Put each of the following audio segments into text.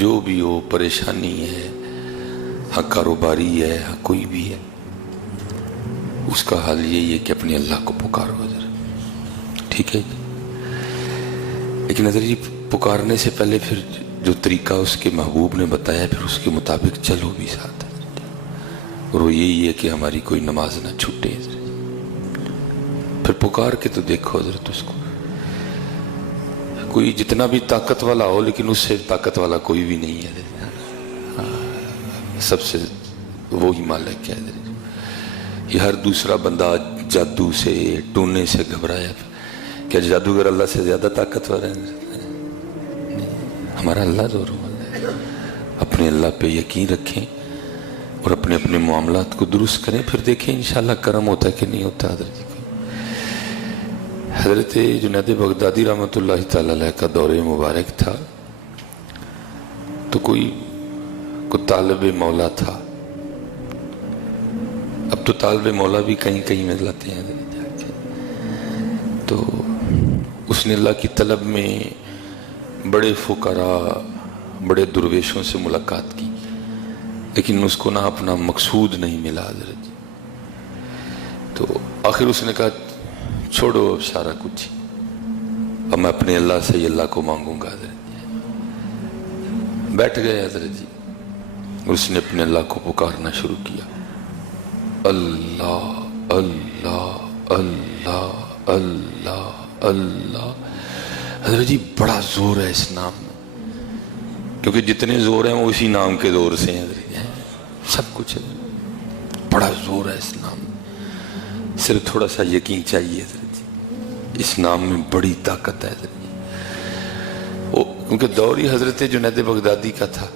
جو بھی ہو، پریشانی ہے، ہاں کاروباری ہے، ہاں کوئی بھی ہے، اس کا حل یہی ہے کہ اپنے اللہ کو پکارو حضرت. ٹھیک ہے جی. لیکن حضرت جی پکارنے سے پہلے پھر جو طریقہ اس کے محبوب نے بتایا پھر اس کے مطابق چلو بھی ساتھ حضرت. اور وہ یہی ہے کہ ہماری کوئی نماز نہ چھوٹے حضرت. پھر پکار کے تو دیکھو حضرت اس کو. کوئی جتنا بھی طاقت والا ہو لیکن اس سے طاقت والا کوئی بھی نہیں ہے. سب سے وہی مالک ہے. یہ ہر دوسرا بندہ جادو سے ٹونے سے گھبرایا. کیا جادوگر اللہ سے زیادہ طاقتور ہے؟ ہمارا اللہ زور والا ہے. اپنے اللہ پہ یقین رکھیں اور اپنے اپنے معاملات کو درست کریں، پھر دیکھیں انشاءاللہ کرم ہوتا ہے کہ نہیں ہوتا. حضرت جنید بغدادی رحمۃ اللہ تعالی علیہ کا دور مبارک تھا تو کوئی طالب مولا تھا. اب تو طالب مولا بھی کہیں کہیں میں لاتے ہیں. تو اس نے اللہ کی طلب میں بڑے فقراء بڑے درویشوں سے ملاقات کی، لیکن اس کو نہ اپنا مقصود نہیں ملا حضرت. تو آخر اس نے کہا چھوڑو اب سارا کچھ، اب میں اپنے اللہ سے ہی اللہ کو مانگوں گا حضرت. بیٹھ گئے حضرت جی. اس نے اپنے اللہ کو پکارنا شروع کیا. اللہ اللہ اللہ اللہ اللہ. حضرت جی بڑا زور ہے اس نام میں، کیونکہ جتنے زور ہیں وہ اسی نام کے زور سے ہیں حضرت. سب کچھ ہے، بڑا زور ہے اس نام میں. صرف تھوڑا سا یقین چاہیے حضرت جی. اس نام میں بڑی طاقت ہے حضرت جی. وہ کیونکہ دور ہی حضرت جنید بغدادی کا تھا.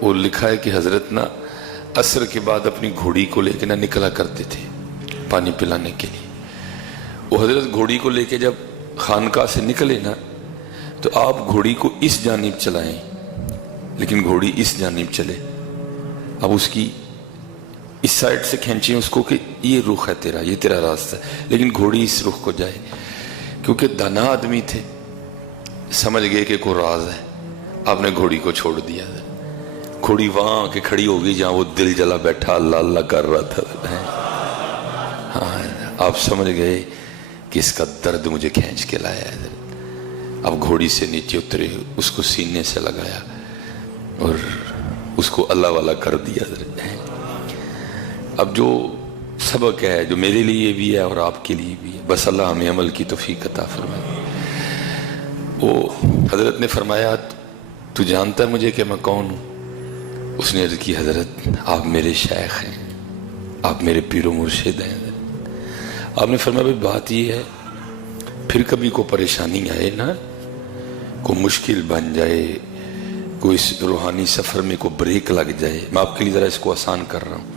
وہ لکھا ہے کہ حضرت نا عصر کے بعد اپنی گھوڑی کو لے کے نہ نکلا کرتے تھے پانی پلانے کے لیے. وہ حضرت گھوڑی کو لے کے جب خانقاہ سے نکلے نا تو آپ گھوڑی کو اس جانب چلائیں لیکن گھوڑی اس جانب چلے. اب اس کی اس سائڈ سے کھینچیں اس کو کہ یہ رخ ہے تیرا، یہ تیرا راستہ ہے، لیکن گھوڑی اس رخ کو جائے. کیونکہ دانا آدمی تھے، سمجھ گئے کہ کوئی راز ہے. آپ نے گھوڑی کو چھوڑ دیا. گھوڑی وہاں کے کھڑی ہو گئی جہاں وہ دل جلا بیٹھا اللہ اللہ کر رہا تھا. ہاں آپ سمجھ گئے کہ اس کا درد مجھے کھینچ کے لایا ہے. اب گھوڑی سے نیچے اترے، اس کو سینے سے لگایا اور اس کو اللہ والا کر دیا. اب جو سبق ہے جو میرے لیے بھی ہے اور آپ کے لیے بھی ہے، بس اللہ ہمیں عمل کی توفیق عطا فرمائے. وہ حضرت نے فرمایا تو جانتا ہے مجھے کہ میں کون ہوں؟ اس نے عرض کی حضرت آپ میرے شیخ ہیں، آپ میرے پیر و مرشد ہیں. آپ نے فرمایا بھائی بات یہ ہے پھر کبھی کوئی پریشانی آئے نا، کوئی مشکل بن جائے، کوئی اس روحانی سفر میں کوئی بریک لگ جائے، میں آپ کے لیے ذرا اس کو آسان کر رہا ہوں،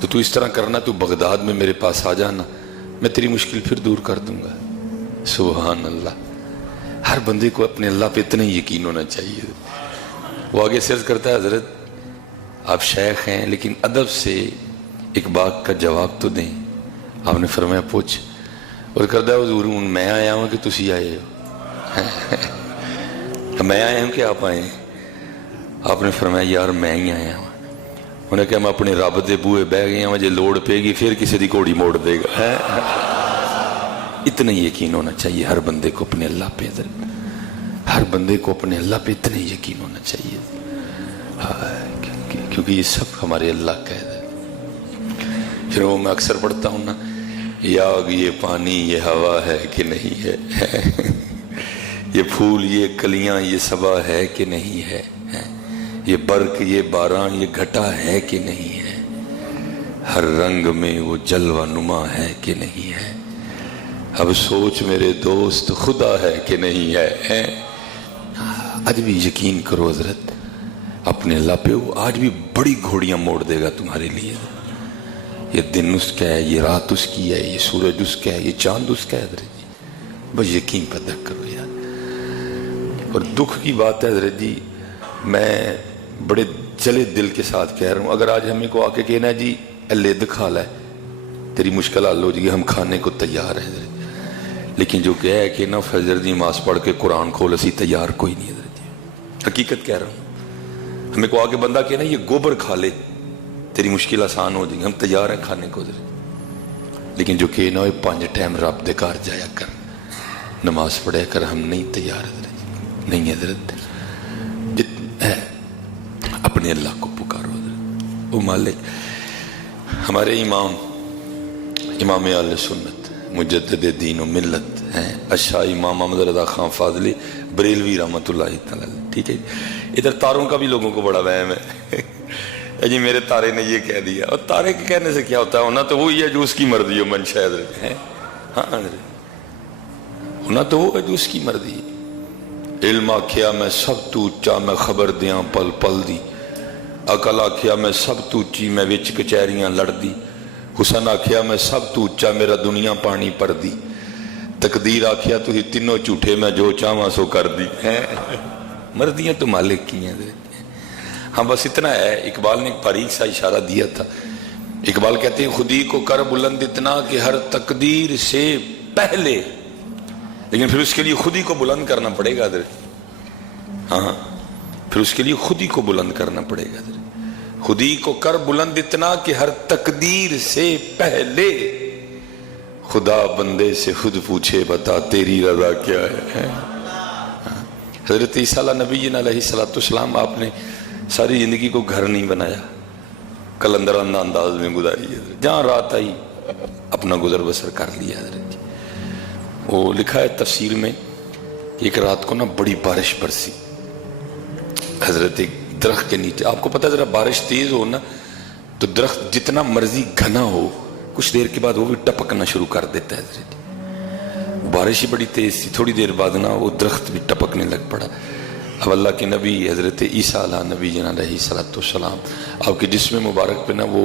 تو اس طرح کرنا، تو بغداد میں میرے پاس آ جانا، میں تیری مشکل پھر دور کر دوں گا. سبحان اللہ. ہر بندے کو اپنے اللہ پہ اتنا ہی یقین ہونا چاہیے. وہ آگے سرچ کرتا ہے حضرت آپ شیخ ہیں لیکن ادب سے ایک بات کا جواب تو دیں. آپ نے فرمایا پوچھ. اور کردہ حضور میں آیا ہوں کہ تسی آئے ہو؟ میں آیا ہوں کہ آپ آئے ہیں؟ آپ نے فرمایا یار میں ہی آیا ہوں. انہوں نے کہا میں اپنے رب دے بوئے بہ گیا ہوں، جے لوڑ پے گی پھر کسی دی گھوڑی موڑ دے گا. اتنا ہی یقین ہونا چاہیے ہر بندے کو اپنے اللہ پہ. ہر بندے کو اپنے اللہ پہ اتنا ہی یقین ہونا چاہیے کیونکہ یہ سب ہمارے اللہ کا ہے. پھر وہ میں اکثر پڑھتا ہوں نا، یہ آگ یہ پانی یہ ہوا ہے کہ نہیں ہے، یہ پھول یہ کلیاں یہ صبا ہے کہ نہیں ہے، یہ برق یہ باران یہ گھٹا ہے کہ نہیں ہے، ہر رنگ میں وہ جلوہ نما ہے کہ نہیں ہے، اب سوچ میرے دوست خدا ہے کہ نہیں ہے. آج بھی یقین کرو حضرت اپنے اللہ پہ، وہ آج بھی بڑی گھوڑیاں موڑ دے گا تمہارے لیے. یہ دن اس کا ہے، یہ رات اس کی ہے، یہ سورج اس کا ہے، یہ چاند اس کا ہے حضرت جی. بس یقین پیدا کرو یار. اور دکھ کی بات ہے حضرت جی، میں بڑے جلے دل کے ساتھ کہہ رہا ہوں، اگر آج ہمیں کو آ کے کہنا ہے جی لد کھا لے تیری مشکل حل ہو جائے گی، ہم کھانے کو تیار ہیں حضرت. لیکن جو کہ ہے کہ نا فجر دی نماز پڑھ کے قرآن کھول اسی تیار کوئی نہیں حضرت جی. حقیقت کہہ رہا ہوں. ہمیں کو آگے بندہ کہنا یہ گوبر کھا لے تیری مشکل آسان ہو جائیں گی، ہم تیار ہیں کھانے کو. لیکن جو کہ نہ 5 ٹائم رب دے گھر جایا کر، نماز پڑھے کر، ہم نہیں تیار حضرت. نہیں حضرت، اپنے اللہ کو پکارو حضرت. وہ مالک ہمارے امام اہل سنت مجدد دین و ملت ہیں اشاہ امام محمد رضا خان فاضلی بریلوی رحمۃ اللہ تعالی. ٹھیک ہے. ادھر تاروں کا بھی لوگوں کو بڑا وہم ہے جی میرے تارے نے یہ کہہ دیا. اور تارے کے کہنے سے کیا ہوتا ہے؟ ہونا تو وہی ہے جو اس کی مرضی ہو منشا حضرت ہے. ہاں حضرت ہونا تو وہ ہے جو اس کی مرضی. علم آکھیا میں سب تو اچا میں خبر دیاں پل پل دی. عقل آکھیا میں سب تو اچی میں وچ کچہریاں لڑ دی. حسن آکھیا میں سب تو اچا میرا دنیا پانی پر دی. تقدیر آکھیا تو ہی تینوں جھوٹے میں جو چاہواں سو کر دی. مرضیاں تو مالک کی ہیں. ہاں بس اتنا ہے. اقبال نے ایک باریک سا اشارہ دیا تھا. اقبال کہتے ہیں خودی کو کر بلند اتنا کہ ہر تقدیر سے پہلے، لیکن پھر اس کے لیے خود ہی کو بلند کرنا پڑے گا حضرت. ہاں پھر اس کے لیے خود ہی کو بلند کرنا پڑے گا حضرت. خودی کو کر بلند اتنا کہ ہر تقدیر سے پہلے خدا بندے سے خود پوچھے بتا تیری رضا کیا ہے. حضرت عیسیٰ نبی علیہ السلام آپ نے ساری زندگی کو گھر نہیں بنایا، کلندرانہ انداز میں گزاری ہے. جہاں رات آئی اپنا گزر بسر کر لیا حضرت. وہ لکھا ہے تفسیر میں کہ ایک رات کو نا بڑی بارش برسی حضرت ایک درخت کے نیچے. آپ کو پتہ ذرا بارش تیز ہو نا تو درخت جتنا مرضی گھنا ہو کچھ دیر کے بعد وہ بھی ٹپکنا شروع کر دیتا ہے حضرت. بارش ہی بڑی تیز تھی، تھوڑی دیر بعد نا وہ درخت بھی ٹپکنے لگ پڑا. اب اللہ کے نبی حضرت عیسیٰ نبی علیہ السلام آپ کے جسم مبارک پہ نا وہ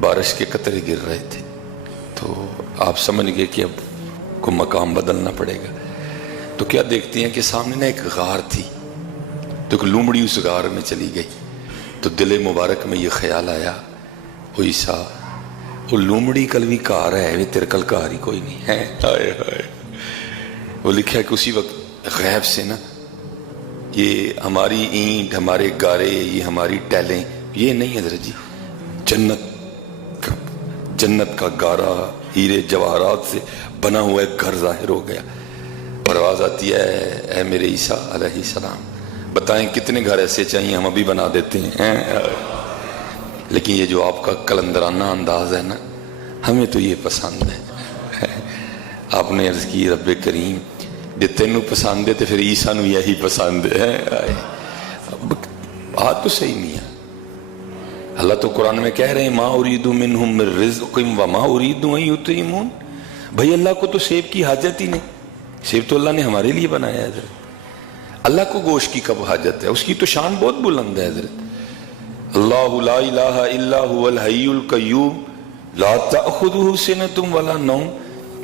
بارش کے قطرے گر رہے تھے. تو آپ سمجھ گئے کہ اب کو مقام بدلنا پڑے گا. تو کیا دیکھتے ہیں کہ سامنے نا ایک غار تھی، تو ایک لومڑی اس غار میں چلی گئی. تو دل مبارک میں یہ خیال آیا وہ عیسیٰ وہ لومڑی کل بھی کار ہے وہ تیرے کل کار ہی کوئی نہیں ہے. ہائے ہائے. وہ لکھا ہے کہ اسی وقت غیب سے نا یہ ہماری اینٹ، ہمارے گارے، یہ ہماری ٹیلیں، یہ نہیں حضرت جی، جنت کا گارا ہیرے جواہرات سے بنا ہوا ایک گھر ظاہر ہو گیا. اور آواز آتی ہے اے میرے عیسیٰ علیہ السلام بتائیں کتنے گھر ایسے چاہیے ہم ابھی بنا دیتے ہیں. لیکن یہ جو آپ کا کلندرانہ انداز ہے نا ہمیں تو یہ پسند ہے. آپ نے عرض کی رب کریم جو تینوں پسند ہے تو پھر عیسیٰ نو یہی پسند ہے. بات تو صحیح نہیں ہے. اللہ تو قرآن میں کہہ رہے ہیں ما ارید منہم من رزق وما ارید ان یطعمون. بھائی اللہ کو تو سیب کی حاجت ہی نہیں، سیب تو اللہ نے ہمارے لیے بنایا ہے حضرت. اللہ کو گوشت کی کب حاجت ہے؟ اس کی تو شان بہت بلند ہے حضرت. اللہ لا الہ الا هو الحی القیوم لا تأخذہ سنۃ ولا نوم.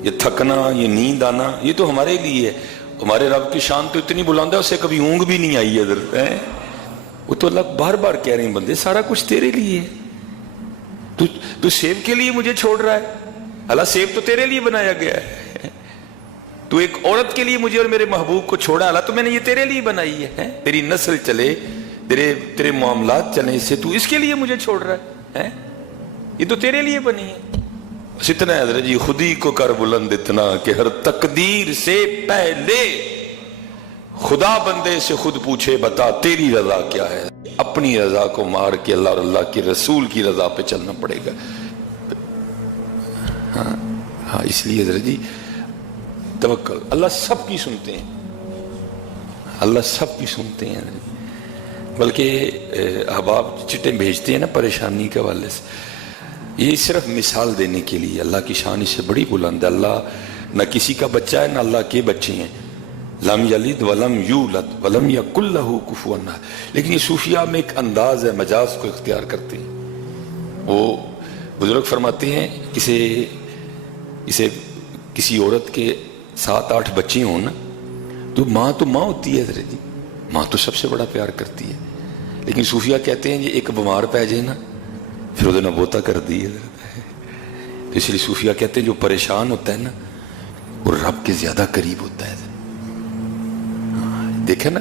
یہ تھکنا، یہ نیند آنا، یہ تو ہمارے لیے ہے. ہمارے رب کی شان تو اتنی بلند ہے اسے کبھی اونگ بھی نہیں آئی حضرت. وہ تو اللہ بار بار کہہ رہے ہیں بندے سارا کچھ تیرے لیے ہے. تو سیب کے لیے مجھے چھوڑ رہا ہے؟ اللہ سیب تو تیرے لیے بنایا گیا ہے. تو ایک عورت کے لیے مجھے اور میرے محبوب کو چھوڑا اللہ تو میں نے یہ تیرے لیے بنائی ہے. تیری نسل چلے، تیرے معاملات چلیں اس سے، تو اس کے لیے مجھے چھوڑ رہا ہے. یہ تو تیرے لیے بنی ہے. بس اتنا ہے حضرت جی. خودی کو کر بلند اتنا کہ ہر تقدیر سے پہلے خدا بندے سے خود پوچھے بتا تیری رضا کیا ہے. اپنی رضا کو مار کے اللہ اور اللہ کے رسول کی رضا پہ چلنا پڑے گا. ہاں اس لیے حضرت جی توکل. اللہ سب کی سنتے ہیں، اللہ سب کی سنتے ہیں. بلکہ احباب چٹیں بھیجتے ہیں نا پریشانی کے حوالے سے، یہ صرف مثال دینے کے لیے. اللہ کی شان اس سے بڑی بلند ہے. اللہ نہ کسی کا بچہ ہے نہ اللہ کے بچے ہیں. لم یلد ولم یولد ولم یکن لہ کفوا احد. لیکن یہ صوفیہ میں ایک انداز ہے، مجاز کو اختیار کرتے ہیں. وہ بزرگ فرماتے ہیں اسے کسی عورت کے 7-8 بچے ہوں نا تو ماں ہوتی ہے حضرت جی. ماں تو سب سے بڑا پیار کرتی ہے. لیکن صوفیہ کہتے ہیں یہ ایک بیمار پہ جائے نا پھر وہ بوتا کر دی ہے. اس لیے صوفیہ کہتے ہیں جو پریشان ہوتا ہے نا وہ رب کے زیادہ قریب ہوتا ہے. دیکھیں نا